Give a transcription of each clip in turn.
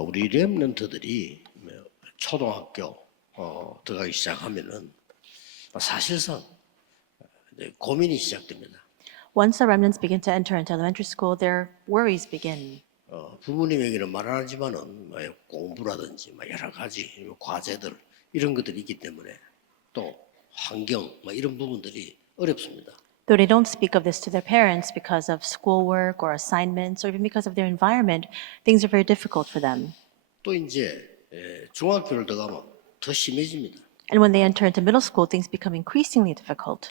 우리 렘넌트들이 초등학교 들어가기 시작하면은 사실상 이제 고민이 시작됩니다. Once the remnants begin to enter into elementary school, their worries begin. 부모님에게는 말 안 하지만은 공부라든지 여러 가지 과제들 이런 것들이 있기 때문에 또 환경 이런 부분들이 어렵습니다. Though they don't speak of this to their parents because of schoolwork or assignments or even because of their environment, things are very difficult for them. 또 이제 중학교를 들어가면 더 심해집니다. And when they enter into middle school, things become increasingly difficult.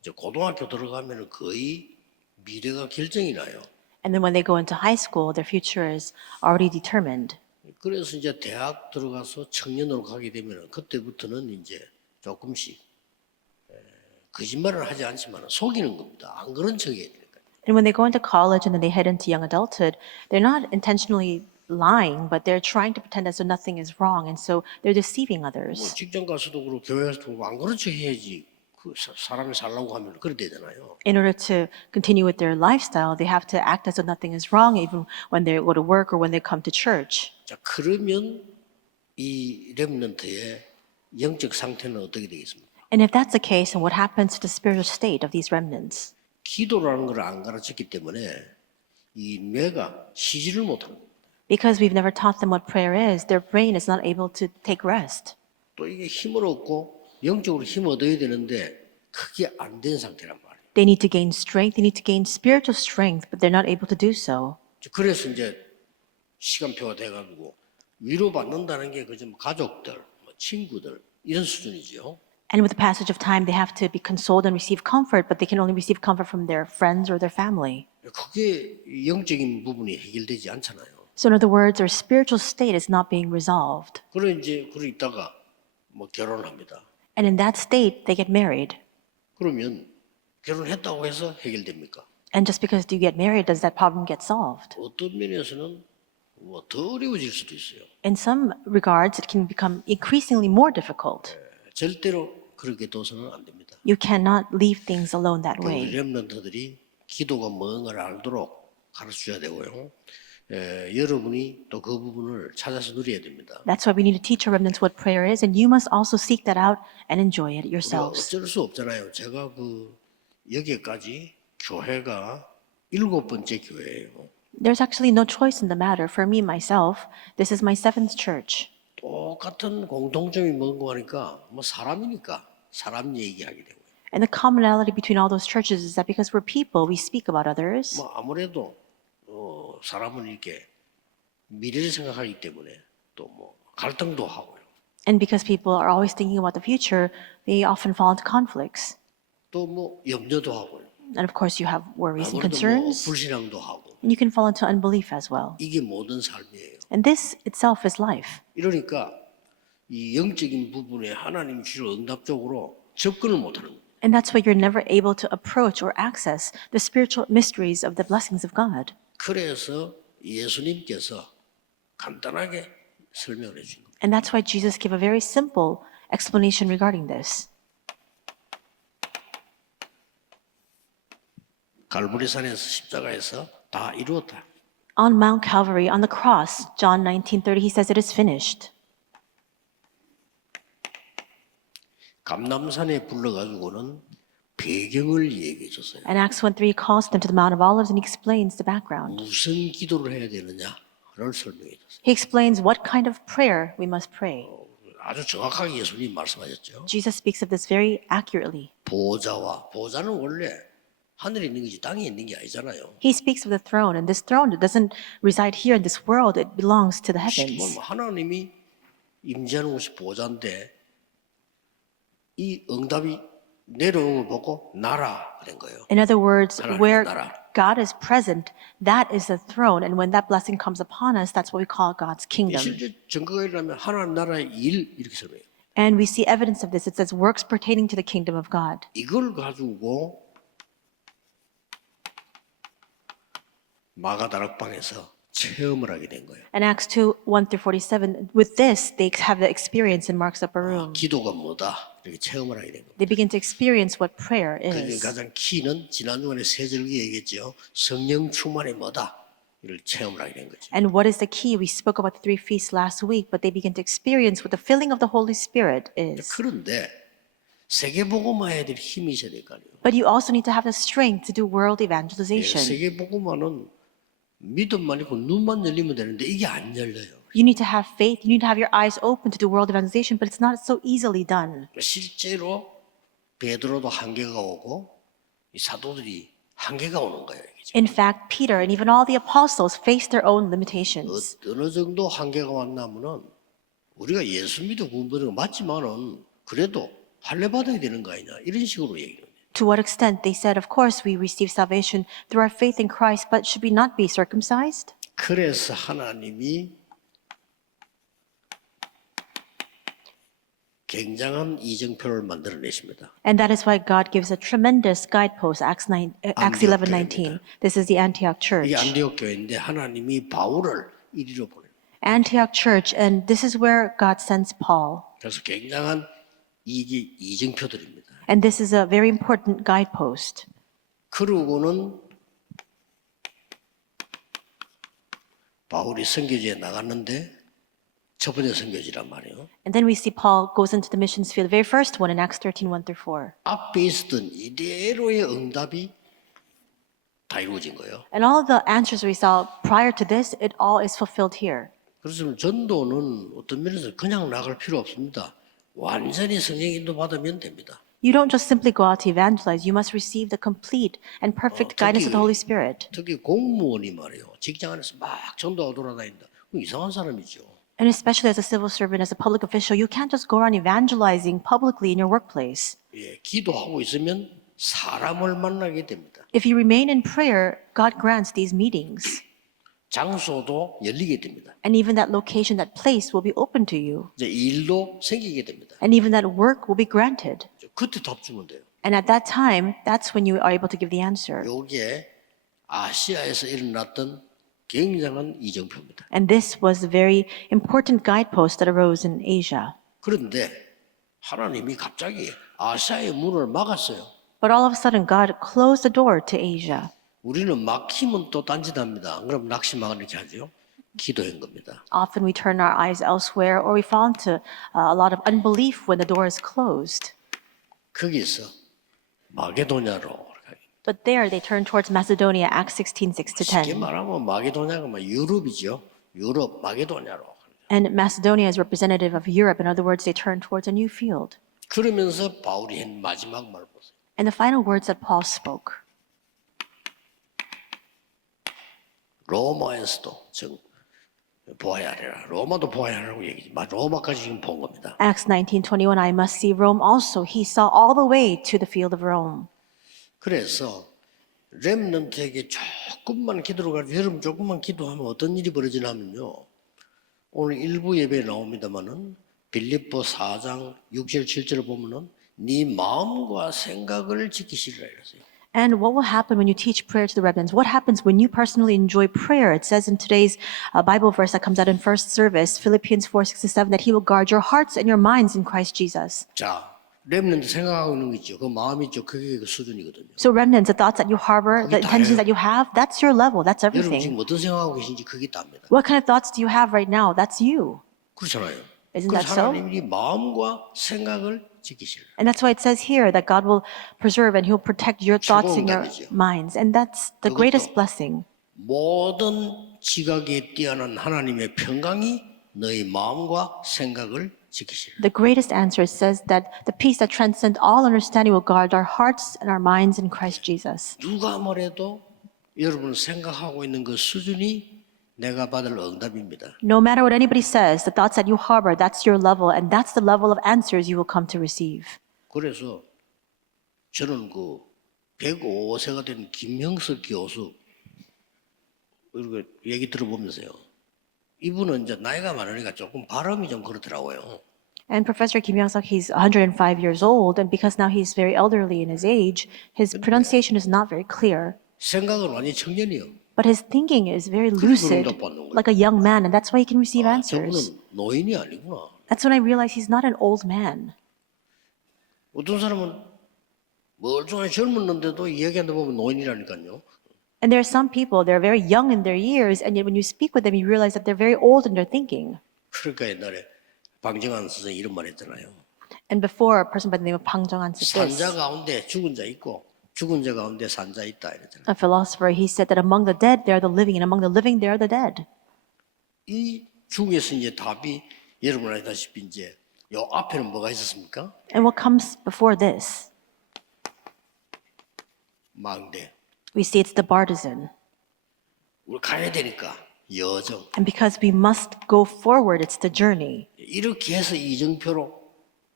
이제 고등학교 들어가면 거의 미래가 결정이 나요. And then when they go into high school, their future is already determined. 그래서 이제 대학 들어가서 청년으로 가게 되면 그때부터는 이제 조금씩 거짓말을 하지 않지만 속이는 겁니다. 안 그런 척해야 되니까. And when they go into college and then they head into young adulthood, they're not intentionally lying, but they're trying to pretend as though nothing is wrong, and so they're deceiving others. 직장 가서도 그렇고 교회 가서도 그렇고 안 그런 척 해야지 그 사람이 살라고 하면 그래 되잖아요. In order to continue with their lifestyle, they have to act as though nothing is wrong, even when they go to work or when they come to church. 자, 그러면 이 렘넌트의 영적 상태는 어떻게 되겠습니까? And if that's the case, then what happens to the spiritual state of these remnants? 기도라는 걸 안 가르쳤기 때문에 이 뇌가 쉬지를 못합니다. Because we've never taught them what prayer is, their brain is not able to take rest. 또 이게 힘을 얻고 영적으로 힘 얻어야 되는데 그게 안 된 상태란 말이에요. They need to gain strength, they need to gain spiritual strength, but they're not able to do so. 그래서 이제 시간표가 돼가지고 위로받는다는 게 그저 가족들, 친구들 이런 수준이죠. And with the passage of time, they have to be consoled and receive comfort, but they can only receive comfort from their friends or their family. 그게 영적인 부분이 해결되지 않잖아요. So in other words, their spiritual state is not being resolved. 그래 있다가 결혼합니다. And in that state, they get married. 그러면 결혼했다고 해서 해결됩니까? And just because you get married, does that problem get solved? 어떤 면에서는 더 어려워질 수도 있어요. In some regards, it can become increasingly more difficult. 절대로 그렇게 둬서는 안 됩니다. You cannot leave things alone that 우리 way. 렘넌트들이 기도가 뭔가를 알도록 가르쳐줘야 되고요. 여러분이 또 그 부분을 찾아서 누려야 됩니다. That's why we need to teach our remnants what prayer is, and you must also seek that out and enjoy it 우리가 yourselves. 어쩔 수 없잖아요. 제가 여기까지 교회가 7번째 교회예요. There's actually no choice in the matter. For me, myself, this is my 7th church. 똑같은 공통점이 뭔가 하니까 사람이니까 사람 얘기하게 되고요. And the commonality between all those churches is that because we're people, we speak about others. 아무래도 사람은 이렇게 미래를 생각하기 때문에 또 갈등도 하고요. And because people are always thinking about the future, they often fall into conflicts. 또 염려도 하고요. And of course, you have worries and 아무래도 concerns. 불신앙도 하고. And you can fall into unbelief as well. 이게 모든 삶이에요. And this itself is life. 이러니까 이 영적인 부분에 하나님 주실 응답적으로 접근을 못하는 거예요. And that's why you're never able to approach or access the spiritual mysteries of the blessings of God. 그래서 예수님께서 간단하게 설명을 해준 겁니다. And that's why Jesus gave a very simple explanation regarding this. 갈보리산에서 십자가에서 다 이루었다. On Mount Calvary, on the cross, John 19:30, he says it is finished. 감람산에 불러가지고는 배경을 얘기해 줬어요. And Acts 1:3 calls them to the Mount of Olives and he explains the background. 무슨 기도를 해야 되느냐를 설명해 줬어요. He explains what kind of prayer we must pray. 아주 정확하게 예수님 말씀하셨죠. Jesus speaks of this very accurately. 보좌는 원래 하늘에 있는 거지 땅에 있는 게 아니잖아요. He speaks of the throne, and this throne doesn't reside here in this world, it belongs to the heavens. 하나님이 임재하는 곳이 보좌인데 이 응답이 내려오는 걸 보고 나라 그런 거예요. In other words, 하나님의 where 나라. God is present, that is the throne, and when that blessing comes upon us, that's what we call God's kingdom. 실제 증거가 일어나면 하나님 나라의 일 이렇게 설명해요. And we see evidence of this. It says works pertaining to the kingdom of God. 이걸 가지고 마가다락방에서 체험을 하게 된 거예요. And Acts 2:1-47, with this, they have the experience in Mark's upper room. 기도가 뭐다 이렇게 체험을 하게 된 겁니다. They begin to experience what prayer 그 is. 가장 키는 지난 주간에 세 절기 얘기했죠. 성령 충만이 뭐다. 이를 체험을 하게 된 거죠. And what is the key? We spoke about the 3 feasts last week, but they begin to experience what the filling of the Holy Spirit is. 그런데 세계복음화해야 될 힘이 있어야 될 거 아니에요. But you also need to have the strength to do world 예, evangelization. 세계복음화는 믿음만 있고 눈만 열리면 되는데 이게 안 열려요. You need to have faith. You need to have your eyes open to do world evangelization, but it's not so easily done. 실제로 베드로도 한계가 오고 이 사도들이 한계가 오는 거예요. 이게. In fact, Peter and even all the apostles faced their own limitations. 어느 정도 한계가 왔냐면은 우리가 예수 믿어 구원받는 거 맞지만은 그래도 할례 받아야 되는 거 아니냐 이런 식으로 얘기해요. To what extent? They said, of course, we receive salvation through our faith in Christ, but should we not be circumcised? 그래서 하나님이 굉장한 이정표를 만들어내십니다. And that is why God gives a tremendous guidepost, Acts 11:19. This is the Antioch church. 이게 안디옥 교회인데 하나님이 바울을 이리로 보내요. Antioch church, and this is where God sends Paul. 그래서 굉장한 이정표들입니다. And this is a very important guidepost. 그러고는 바울이 선교지에 나갔는데 첫 번째 선교지란 말이에요. And then we see Paul goes into the missions field, the very first one in Acts 13:1-4. 앞에 있었던 이대로의 응답이 다 이루어진 거예요. And all of the answers we saw prior to this, it all is fulfilled here. 그래서 전도는 어떤 면에서 그냥 나갈 필요 없습니다. 완전히 성령 인도 받으면 됩니다. You don't just simply go out to evangelize. You must receive the complete and perfect guidance of the Holy Spirit. 특히 공무원이 말이에요. 직장 안에서 막 전도하고 돌아다닌다. 그건 이상한 사람이죠. And especially as a civil servant, as a public official, you can't just go around evangelizing publicly in your workplace. 예, 기도하고 있으면 사람을 만나게 됩니다. If you remain in prayer, God grants these meetings. 장소도 열리게 됩니다. And even that location, that place will be open to you. 이제 일도 생기게 됩니다. And even that work will be granted. 그때 답 주면 돼요. And at that time, that's when you are able to give the answer. 이게 아시아에서 일어났던 굉장한 이정표입니다. And this was a very important guidepost that arose in Asia. 그런데 하나님이 갑자기 아시아의 문을 막았어요. But all of a sudden, God closed the door to Asia. 우리는 막히면 또 딴짓합니다. 안 그럼 낙심하고 이렇게 하죠. 기도한 겁니다. Often we turn our eyes elsewhere or we fall into a lot of unbelief when the door is closed. 거기서 마게도냐로 But there they turn towards Macedonia, Acts 16:6-10. 쉽게 말하면 마게도냐가 막 유럽이죠. 유럽 마게도냐로. And Macedonia is representative of Europe. In other words, they turn towards a new field. 그러면서 바울이 한 마지막 말 보세요. And the final words that Paul spoke. 로마에서도 보아야 하라. 로마도 보아야 하라고 얘기지. 로마까지 지금 본 겁니다. Acts 19:21, I must see Rome also. He saw all the way to the field of Rome. 그래서 렘넌트에게 조금만 기도를 가지고 여러분 조금만 기도하면 어떤 일이 벌어지냐면요. 오늘 일부 예배에 나옵니다마는 빌립보 4장 6절 7절을 보면은 네 마음과 생각을 지키시리라 이랬어요. And what will happen when you teach prayer to the remnants? What happens when you personally enjoy prayer? It says in today's Bible verse that comes out in first service, Philippians 4:6-7, that He will guard your hearts and your minds in Christ Jesus. 자, 렘넌트 생각하고 있는 거 있죠. 그 마음이 있죠. 그게 그 수준이거든요. So remnants, the thoughts that you harbor, the 거기 intentions 다예요. that you have, that's your level. That's 여러분 everything. 지금 어떤 생각하고 계신지 그게 답니다. What kind of thoughts do you have right now? That's you. 그렇잖아요. Isn't 그래서 that so? 하나님이 마음과 생각을 지키시라. And that's why it says here that God will preserve and He'll protect your thoughts and your 최고의 응답이죠. minds. And that's the 그것도 greatest blessing. 모든 지각에 뛰어난 하나님의 평강이 너희 마음과 생각을 지키시라. The greatest answer says that the peace that transcends all understanding will guard our hearts and our minds in Christ Jesus. 누가 뭐래도 여러분 생각하고 있는 그 수준이 내가 받을 응답입니다. No matter what anybody says, the thoughts that you harbor, that's your level, and that's the level of answers you will come to receive. 그래서 저는 그 105세가 된 김형석 교수 이렇게 얘기 들어보면서요. 이분은 이제 나이가 많으니까 조금 발음이 좀 그렇더라고요. And Professor Kim Young-suk, he's 105 years old, and because now he's very elderly in his age, his pronunciation is not very clear. 생각은 완전히 청년이요. But his thinking is very lucid, like a young man, and that's why he can receive answers. 저분은 노인이 아니구나. That's when I realized he's not an old man. 어떤 사람은 멀쩡하게 젊었는데도 이야기하다 보면 노인이라니까요. And there are some people, they're very young in their years, and yet when you speak with them, you realize that they're very old in their thinking. 그러니까 옛날에 방정환 선생이 이런 말 했잖아요. And before, a person by the name of Bang Jong-un said this. 산자 가운데 죽은 자 있고 죽은 자 가운데 산 자 있다 이랬잖아요. A philosopher, he said that among the dead, there are the living, and among the living, there are the dead. 이 중에서 이제 답이 여러분 아시다시피 이제 요 앞에는 뭐가 있었습니까? And what comes before this? 망대. We see it's the partisan. 우리 가야 되니까 여정. And because we must go forward, it's the journey. 이렇게 해서 이정표로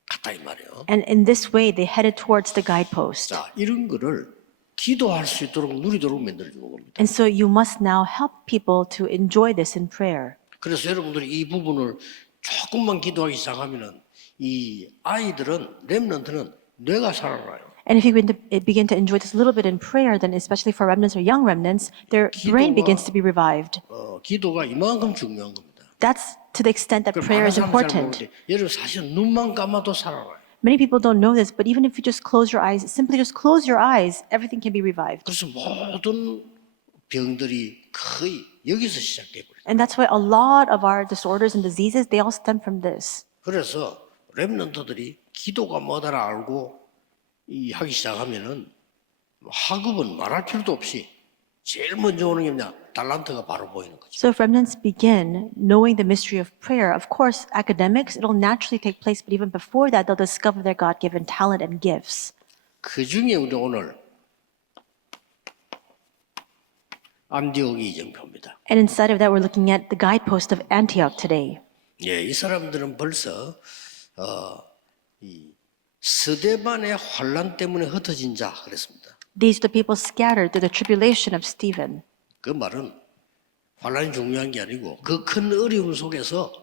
갔다 이 말이에요. And in this way, they headed towards the guidepost. 자, 이런 거를 기도할 수 있도록 누리도록 만들어주는 겁니다. And so you must now help people to enjoy this in prayer. 그래서 여러분들이 이 부분을 조금만 기도하기 시작하면은 이 아이들은 렘넌트는 뇌가 살아나요. And if you begin to enjoy this a little bit in prayer, then especially for remnants or young remnants, their brain begins to be revived. 기도가 이만큼 중요한 겁니다. That's to the extent that prayer is important. 여러분 사실 눈만 감아도 살아나요. Many people don't know this, but even if you just close your eyes, simply just close your eyes, everything can be revived. 그래서 모든 병들이 거의 여기서 시작돼 버려요. And that's why a lot of our disorders and diseases, they all stem from this. 그래서 렘넌트들이 기도가 뭐다라 알고 이 하기 시작하면은 학업은 말할 필요도 없이 제일 먼저 오는 게 뭐냐 달란트가 바로 보이는 거죠. So if remnants begin knowing the mystery of prayer, of course, academics, it'll naturally take place, but even before that, they'll discover their God-given talent and gifts. 그 중에 우리 오늘 안디옥이 이정표입니다. And inside of that, we're looking at the guidepost of Antioch today. 예, 이 사람들은 벌써 이 스데반의 환란 때문에 흩어진 자 그랬습니다. These are the people scattered through the tribulation of Stephen. 그 말은 환란이 중요한 게 아니고 그 큰 어려움 속에서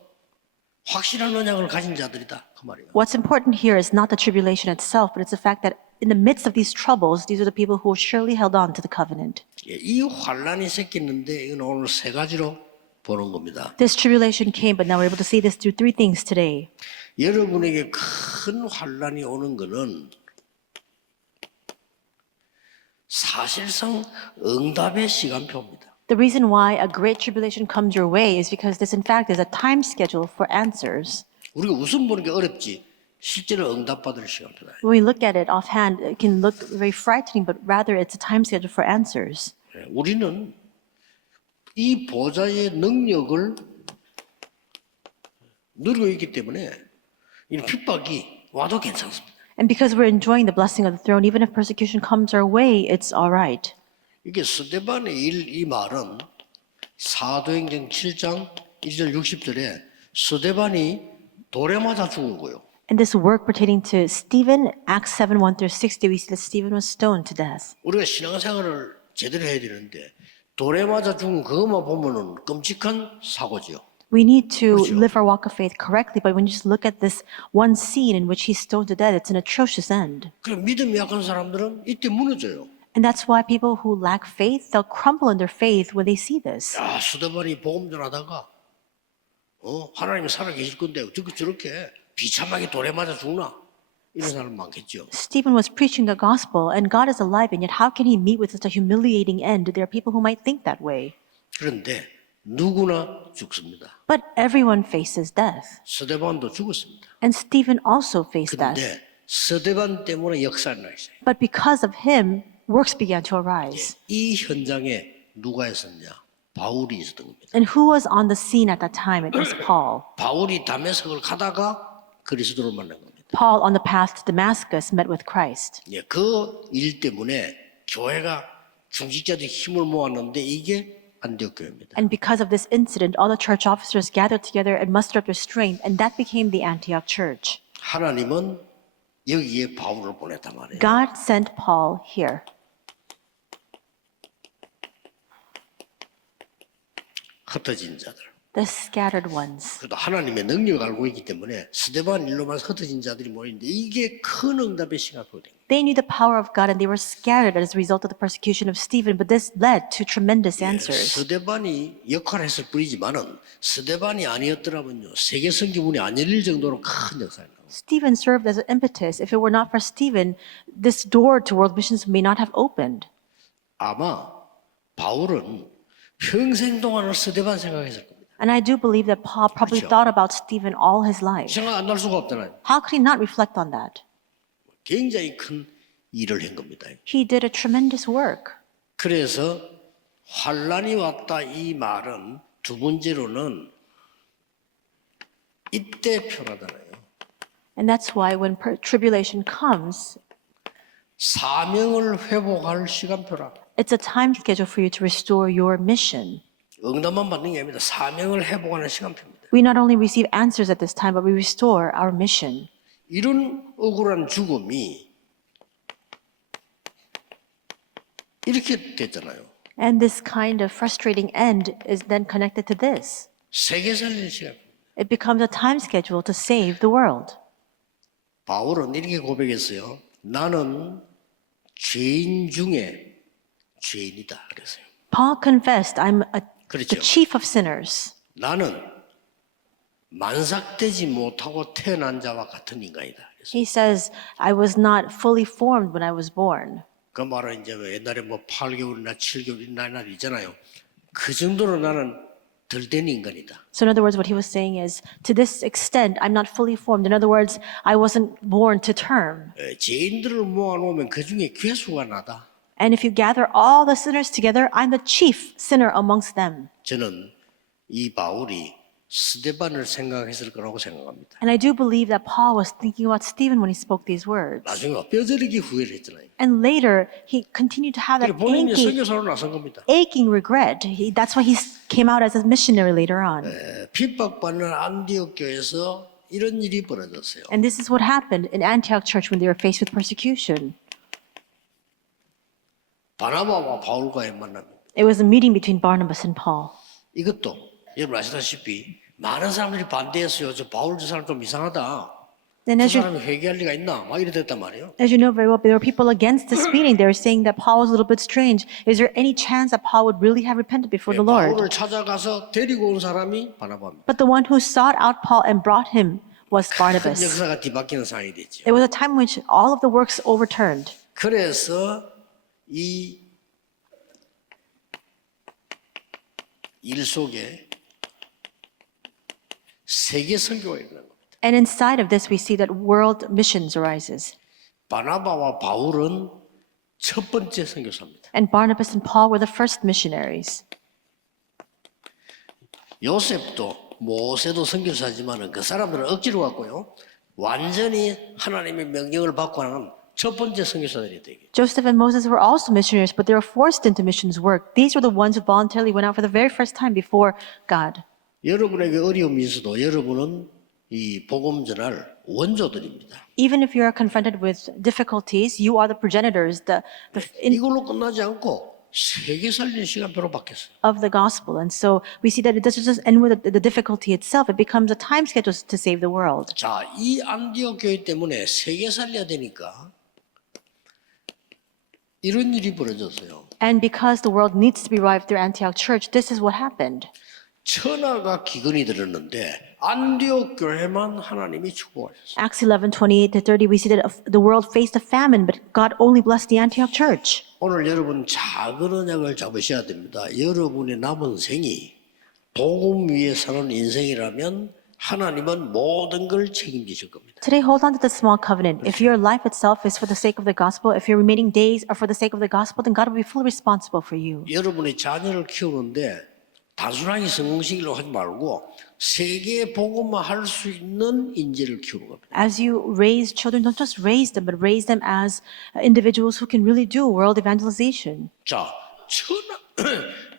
확실한 언약을 가진 자들이다 그 말이에요. What's important here is not the tribulation itself, but it's the fact that in the midst of these troubles, these are the people who surely held on to the covenant. 예, 이 환란이 섞였는데 이건 오늘 세 가지로 보는 겁니다. This tribulation came, but now we're able to see this through three things today. 여러분에게 큰 환란이 오는 것은 사실상 응답의 시간표입니다. The reason why a great tribulation comes your way is because this, in fact, is a time schedule for answers. 우리가 웃음 보는 게 어렵지 실제로 응답받을 시간표다. When we look at it offhand, it can look very frightening, but rather it's a time schedule for answers. 예, 우리는 이 보좌의 능력을 누리고 있기 때문에 이 핍박이 와도 괜찮습니다. And because we're enjoying the blessing of the throne, even if persecution comes our way, it's all right. 이게 스데반의 이 말은 사도행전 7장 1절 60절에 스데반이 돌에 맞아 죽은 거예요. And this work pertaining to Stephen, Acts 7, 1 through 60, we see that Stephen was stoned to death. 우리가 신앙생활을 제대로 해야 되는데 돌에 맞아 죽은 그것만 보면은 끔찍한 사고지요. We need to live our walk of faith correctly, but when you just look at this one scene in which he's stoned to death, it's an atrocious end. 그 믿음이 약한 사람들은 이때 무너져요. And that's why people who lack faith, they'll crumble in their faith when they see this. 야, 스데반이 복음 전하다가 하나님이 살아계실 건데 어떻게 저렇게 비참하게 돌에 맞아 죽나? 이런 사람 많겠죠. Stephen was preaching the gospel, and God is alive, and yet how can he meet with such a humiliating end? There are people who might think that way. 그런데 누구나 죽습니다. But everyone faces death. 스데반도 죽었습니다. And Stephen also faced death. 그런데 스데반 때문에 역사가 나있어요. But because of him, works began to arise. 이 현장에 누가 있었냐? 바울이 있었던 겁니다. And who was on the scene at that time? It was Paul. 바울이 다메섹을 가다가 그리스도를 만난 겁니다. Paul, on the path to Damascus, met with Christ. 예, 그 일 때문에 교회가 중직자들이 힘을 모았는데 이게 안디옥 교회입니다. And because of this incident, all the church officers gathered together and mustered up their strength, and that became the Antioch church. 하나님은 여기에 바울을 보냈단 말이에요. God sent Paul here. 흩어진 자들. The scattered ones. 그래도 하나님의 능력을 알고 있기 때문에 스데반 일로만 흩어진 자들이 모이는데 이게 큰 응답의 시간표가 된 거예요. They knew the power of God and they were scattered as a result of the persecution of Stephen, but this led to tremendous answers. 스데반이 역할을 했을 뿐이지만은 스데반이 아니었더라면요 세계 선교문이 안 열릴 정도로 큰 역사가 나요. Stephen served as an impetus. If it were not for Stephen, this door to world missions may not have opened. 아마 바울은 평생 동안을 스데반 생각했을 겁니다. And I do believe that Paul probably 그렇죠. thought about Stephen all his life. 생각 안 날 수가 없잖아요. How could he not reflect on that? 굉장히 큰 일을 한 겁니다. He did a tremendous work. 그래서 환란이 왔다 이 말은 두 번째로는 이때 표하잖아요. And that's why when tribulation comes, 사명을 회복할 시간표라. it's a time schedule for you to restore your mission. 응답만 받는 게 아닙니다. 사명을 회복하는 시간표입니다. We not only receive answers at this time, but we restore our mission. 이런 억울한 죽음이 이렇게 됐잖아요. And this kind of frustrating end is then connected to this. 세계 살릴 시간. It becomes a time schedule to save the world. 바울은 이렇게 고백했어요. 나는 죄인 중에 죄인이다. 그랬어요. Paul confessed, I'm the 그렇죠. chief of sinners. 나는 만삭되지 못하고 태어난 자와 같은 인간이다. 그래서 He says, I was not fully formed when I was born. 그 말은 이제 옛날에 뭐 8개월이나 7개월이나 날 있잖아요. 그 정도로 나는 덜 된 인간이다. So in other words, what he was saying is, to this extent, I'm not fully formed. In other words, I wasn't born to term. 죄인들을 모아놓으면 그 중에 괴수가 나다. And if you gather all the sinners together, I'm the chief sinner amongst them. 저는 이 바울이 스데반을 생각했을 거라고 생각합니다. And I do believe that Paul was thinking about Stephen when he spoke these words. 나중에 뼈저리게 후회를 했잖아요. And later, he continued to have that 그래 본인이 aching, 선교사로 나선 겁니다. aching regret. That's why he came out as a missionary later on. 핍박받는 안디옥 교회에서 이런 일이 벌어졌어요. And this is what happened in Antioch Church when they were faced with persecution. 바나바와 바울과의 만남. It was a meeting between Barnabas and Paul. 이것도 여러분 아시다시피 많은 사람들이 반대했어요. 저 바울 저 사람 좀 이상하다. Then 저 as you, 사람이 회개할 리가 있나? 막 이랬단 말이에요. as you know very well, there were people against this meeting. They were saying that Paul was a little bit strange. Is there any chance that Paul would really have repented before the Lord? 바울을 찾아가서 데리고 온 사람이 바나바입니다. But the one who sought out Paul and brought him was 큰 Barnabas. 역사가 뒤바뀌는 상황이 됐죠. It was a time in which all of the works overturned. 그래서 이 일 속에 세계 선교가 일어난 겁니다. And inside of this, we see that world missions arises. 바나바와 바울은 첫 번째 선교사입니다. And Barnabas and Paul were the first missionaries. 요셉도 모세도 선교사지만은 그 사람들은 억지로 갔고요. 완전히 하나님의 명령을 받고 하는 첫 번째 선교사들이 되게. Joseph and Moses were also missionaries, but they were forced into missions work. These were the ones who voluntarily went out for the very first time before God. 여러분에게 어려움이 있어도 여러분은 이 복음 전할 원조들입니다. Even if you are confronted with difficulties, you are the progenitors 이걸로 끝나지 않고 세계 살리는 시간표로 바뀌었어요. of the gospel. And so we see that it doesn't just end with the difficulty itself, it becomes a time schedule to save the world. 자, 이 안디옥 교회 때문에 세계 살려야 되니까 이런 일이 벌어졌어요. And because the world needs to be revived through Antioch Church, this is what happened. 천하가 기근이 들었는데 안디옥 교회만 하나님이 축복하셨어요. Acts 11:28-30, we see that the world faced a famine, but God only blessed the Antioch Church. 오늘 여러분 작은 언약을 잡으셔야 됩니다. 여러분의 남은 생이 복음 위에 사는 인생이라면 하나님은 모든 걸 책임지실 겁니다. Today, hold on to the small covenant. If your life itself is for the sake of the gospel, if your remaining days are for the sake of the gospel, then God will be fully responsible for you. 여러분의 자녀를 키우는데 단순하게 성공시키려고 하지 말고 세계 복음만 할 수 있는 인재를 키우는 겁니다. As you raise children, don't just raise them, but raise them as individuals who can really do world evangelization. 자,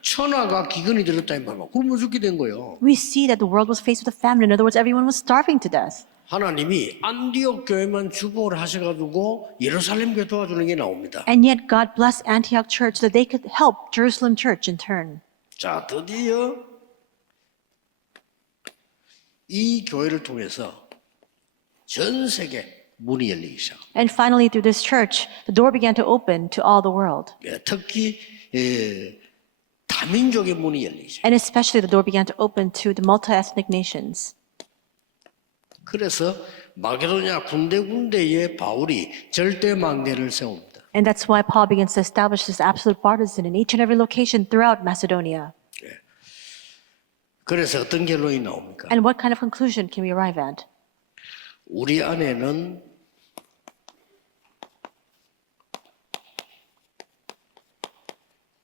천하가 기근이 들었다 이 말만 굶어 죽게 된 거예요. We see that the world was faced with a famine. In other words, everyone was starving to death. 하나님이 안디옥 교회만 축복을 하셔가지고 예루살렘 교회 도와주는 게 나옵니다. And yet God blessed Antioch Church so that they could help Jerusalem Church in turn. 자, 드디어 이 교회를 통해서 전 세계 문이 열리기 시작합니다. And finally, through this church, the door began to open to all the world. 특히 다민족의 문이 열리기 시작합니다. And especially the door began to open to the multi-ethnic nations. 그래서 마게도냐 군데군데에 바울이 절대 망대를 세웁니다. And that's why Paul begins to establish this absolute partisan in each and every location throughout Macedonia. 그래서 어떤 결론이 나옵니까? And what kind of conclusion can we arrive at? 우리 안에는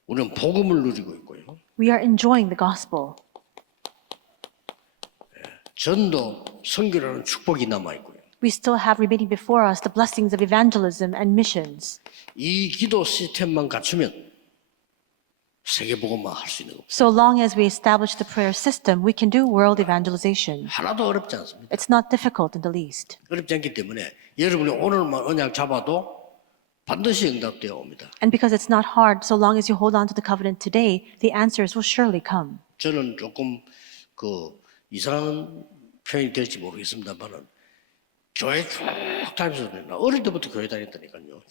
우리는 복음을 누리고 있고요. We are enjoying the gospel. 전도, 선교라는 축복이 남아 있고요. We still have remaining before us the blessings of evangelism and missions. 이 기도 시스템만 갖추면 세계 복음만 할 수 있는 겁니다. So long as we establish the prayer system, we can do world evangelization. 하나도 어렵지 않습니다. It's not difficult in the least. 어렵지 않기 때문에 여러분이 오늘만 언약 잡아도 반드시 응답되어 옵니다. And because it's not hard, so long as you hold on to the covenant today, the answers will surely come. 저는 조금 이상한 표현이 될지 모르겠습니다만은 교회 쭉 다니면서 나 어릴 때부터 교회 다녔다니까요.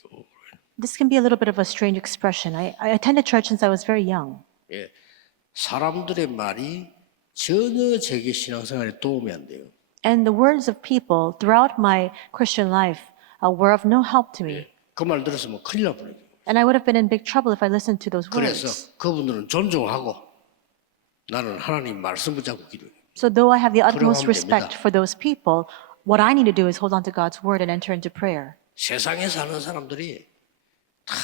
This can be a little bit of a strange expression. I attended church since I was very young. 예, 사람들의 말이 전혀 제게 신앙생활에 도움이 안 돼요. And the words of people throughout my Christian life were of no help to me. 그 말 들었으면 큰일 날 뻔해요. And I would have been in big trouble if I listened to those 그래서 words. 그분들은 존중하고 나는 하나님 말씀 붙잡고 기도해요. So though I have the utmost 그러면 respect 됩니다. for those people, what I need to do is hold on to God's word and enter into prayer. 세상에 사는 사람들이 다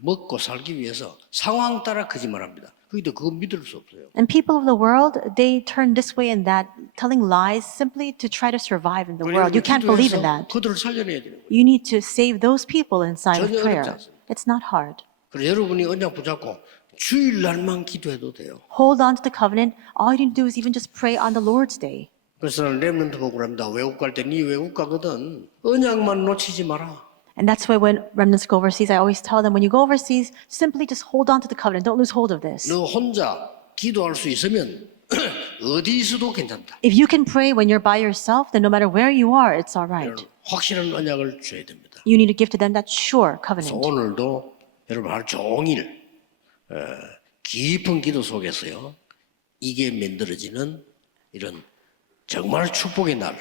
먹고 살기 위해서 상황 따라 거짓말합니다. 그런데 그거 믿을 수 없어요. And people of the world, they turn this way and that, telling lies simply to try to survive in the world. You can't believe in that. 그들을 살려내야 되는 거예요. You need to save those people inside of 전혀 prayer. 어렵지 않습니다. It's not hard. 그래서 여러분이 언약 붙잡고 주일날만 기도해도 돼요. Hold on to the covenant. All you need to do is even just pray on the Lord's day. 그래서 저는 렘넌트 보고 합니다. 외국 갈 때 네 외국 가거든. 언약만 놓치지 마라. And that's why when remnants go overseas, I always tell them, when you go overseas, simply just hold on to the covenant. Don't lose hold of this. 너 혼자 기도할 수 있으면 어디서도 괜찮다. If you can pray when you're by yourself, then no matter where you are, it's all right. 확실한 언약을 줘야 됩니다. You need to give to them that sure 그래서 covenant. 오늘도 여러분 하루 종일 깊은 기도 속에서요. 이게 만들어지는 이런 정말 축복의 날,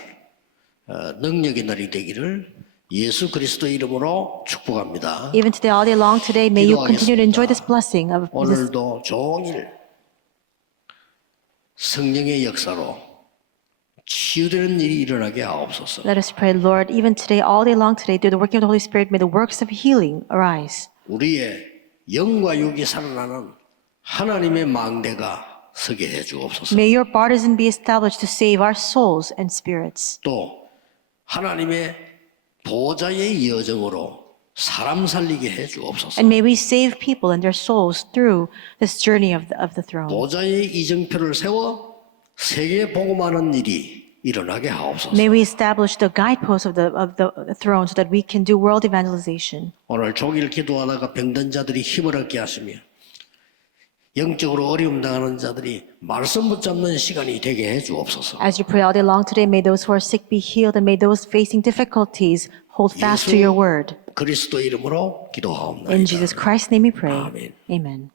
능력의 날이 되기를 예수 그리스도 이름으로 축복합니다. Even today, all day long today, may you continue to enjoy this blessing of this. 오늘도 종일 성령의 역사로 치유되는 일이 일어나게 하옵소서. Let us pray, Lord, even today, all day long today, through the working of the Holy Spirit, may the works of healing arise. 우리의 영과 육이 살아나는 하나님의 망대가 서게 해 주옵소서. May your partisan be established to save our souls and spirits. 또 하나님의 보좌의 여정으로 사람 살리게 해 주옵소서. And may we save people and their souls through this journey of the throne. 보좌의 이정표를 세워 세계 복음하는 일이 일어나게 하옵소서. May we establish the guideposts of the throne so that we can do world evangelization. 오늘 종일 기도하다가 병든 자들이 힘을 얻게 하시며 영적으로 어려움 당하는 자들이 말씀 붙잡는 시간이 되게 해 주옵소서. As you pray all day long today, may those who are sick be healed and may those facing difficulties hold fast to your word. 그리스도 이름으로 기도하옵나이다. In Jesus Christ's name we pray. 아멘. Amen.